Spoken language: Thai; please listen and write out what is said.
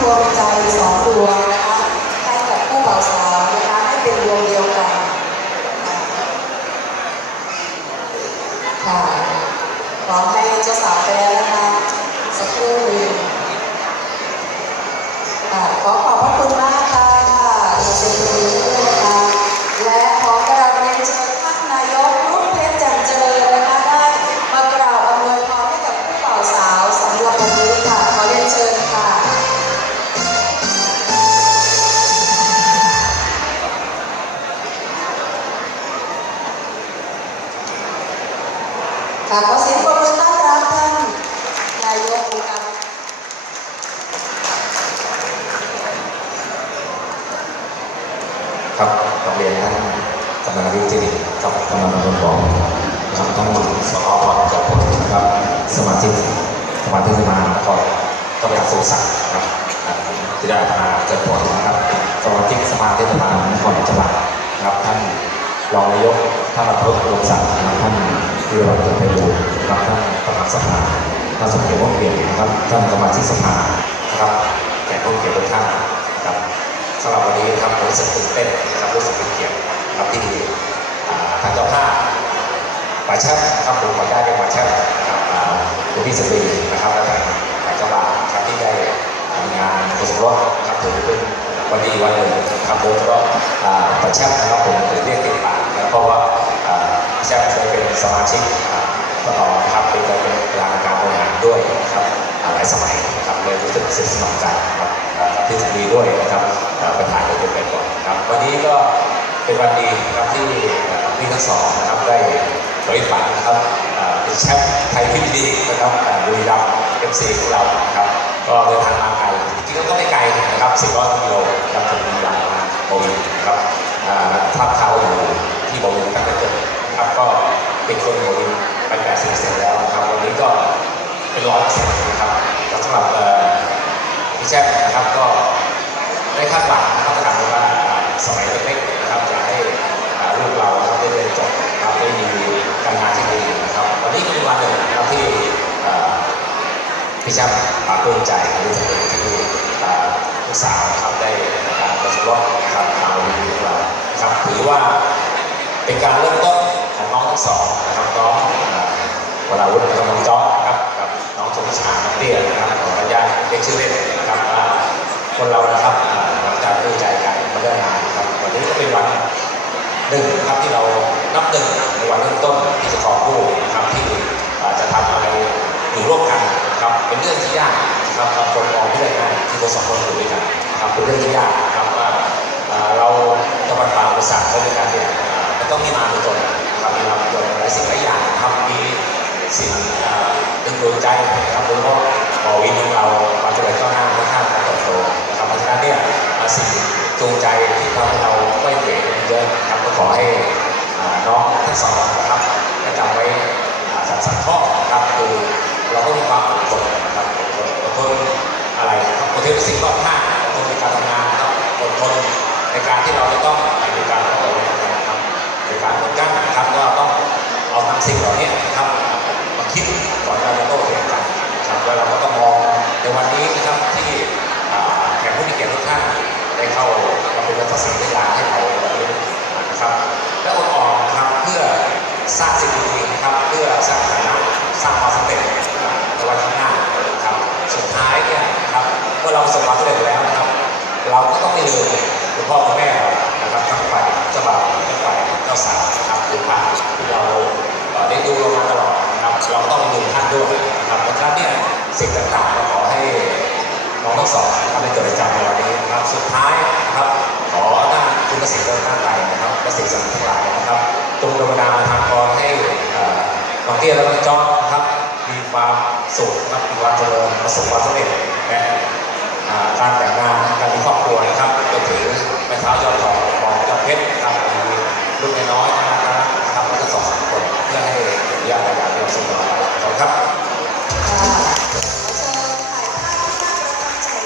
ดวงใจสองดวงนะคะให้กับผู้บ่าวสาวนะคะให้เป็นดวงเดียวกันค่ะพร้อมให้เจ้าสาวไปแล้วนะคะสักครู่หนึ่งขอขอบ ค่ะขอเสียงปรบมือต้อนรับท่านนายกองค์การครับโรงเรียนท่านกำนันวิจิตรกับกำนันคนบอกนะครับทั้งหมดสอพอกับผมนะครับ สมาชิกสมาชิกสภาคอยต้องการสุขสันต์นะครับที่ได้พัฒนาเกิดผลนะครับสมาชิกสภาเทศบาลนครจังหวัดนะครับท่านรองนายกท่านรัฐมนตรีศักดิ์นะครับท่าน วิรวัฒน์เกิดไปบูนะครับท่านประธานสภาท่านสมเด็จพระเกียรตินะครับท่านสมาชิกสภานะครับแขกผู้เกียรติทุกท่านนะครับสำหรับวันนี้นะครับผมรู้สึกตื่นเต้นนะครับรู้สึกเป็นเกียรติครับที่ทางเจ้าภาพป่าชัดนะครับผมขออนุญาตเรียกป่าชัดนะครับคุณพี่สตรีนะครับและทางทางเจ้าบ่าวครับที่ได้ทำงานในสมรสนะครับถือเป็นวันดีวันหนึ่งครับโดยเฉพาะอ่าป่าชัดนะครับผมเรียกติดปากนะเพราะว่าอ่าป่าชัดเค สมาชิกอ่าตอดนะครับเป็นเคยเป็นประธานการบริหารด้วยนะครับหลายสมัยนะครับเลยรู้สึกเสียสมัครใจนะครับที่สดีด้วยนะครับประธานก็เป็นไปก่อนครับ วันนี้ก็เป็นวันดีนะครับที่พี่ทั้งสองนะครับได้เผยฝันนะครับเป็นแชมป์ไทยพิมพ์ลีนะครับเอ่อบุรีรัมย์เอฟซีของเราครับ ก็เดินทางมาไกลจริงๆก็ไม่ไกลนะครับ400กิโลครับจากบุรีรัมย์มาโบวีนครับ พี่แจ๊คนะครับก็ได้คาดหวังนะครับกับว่าสมัยเล็กๆนะครับอยากให้ลูกเราครับได้เรียนจบครับได้มีการงานที่ดีนะครับวันนี้ก็เป็นวันหนึ่งนะครับที่พี่แจ๊คปราบปลื้มใจรู้สึกที่ลูกสาวครับได้การประสบรสนะครับตามวิธีของเราครับถือว่าเป็นการเริ่มต้นของน้องทั้งสองนะครับน้องวราวุฒิกับน้องจ๊อบนะครับกับน้องชมชาน้องเตี้ยนะครับ ขออนุญาตเรียกชื่อเล่นนะครับว่าคนเรานะครับอ่าจากรู้ใจกันมาได้นานนะครับวันนี้ก็เป็นวันหนึ่งนะครับที่เรานับหนึ่งในวันเริ่มต้นที่จะก่อคู่นะครับที่จะทำอะไรอยู่ร่วมกันครับเป็นเรื่องที่ยากครับบางคนมองไม่ได้ง่ายที่เราสองคนอยู่ด้วยกันครับเป็นเรื่องที่ยากครับว่าเราจะบรรเทาอุปสรรคด้วยกันเนี่ยมันต้องมีมาเป็นจนนะครับ เราก็มีความอดทนนะครับอดทนอดทนอะไรนะครับอดทนในสิ่งรอบข้างอดทนในการทำงานนะครับอดทนในการที่เราจะต้องในการของเรานะครับในการเหมือนกันนะครับก็ต้องเอาทำสิ่งเหล่านี้นะครับมาคิดก่อนเราจะโต้เถียงกันนะครับแล้วเราก็ต้องมองในวันนี้นะครับที่แขกผู้มีเกียรติทุกท่านได้เข้ามาเป็นรัฐศาสตร์ในการให้เรานนี้นะครับและอดออมนะครับเพื่อสร้างสิ่งดีๆนะครับเพื่อสร้างฐานะ สร้างความสำเร็จในวันข้างหน้าครับสุดท้ายเนี่ยครับเมื่อเราประสบความสำเร็จแล้วนะครับ เราก็ต้องไม่ลืมคุณพ่อคุณแม่เรานะครับทั้งฝ่ายเจ้าบ่าวทั้งฝ่ายเจ้าสาวนะครับหรือพระที่เราได้ดูเรามาตลอดนะครับเราต้องลืมท่านด้วยนะครับเพราะฉะนั้นเนี่ยสิ่งต่างๆเราขอให้น้องทั้งสองทำให้เกิดประจำในวันนี้นะครับสุดท้ายนะครับขอหน้าคุณกสิทธิ์เดินหน้าไปนะครับและสิ่งศักดิ์สิทธิ์ทั้งหลายนะครับจงดลบันดาทางพรให้เอ่อน้องเตี้ยและน้องจอ ความสุขนะครับมีความเจริญประสบความสำเร็จและอ่าการแต่งงานการมีครอบครัวนะครับก็ถือไม้เท้ายอดทองมองยอดเพชรนะครับมีลูกน้อยนะครับแล้วก็สองสามคนเพื่อให้ญาติญาติเราสุขภาพ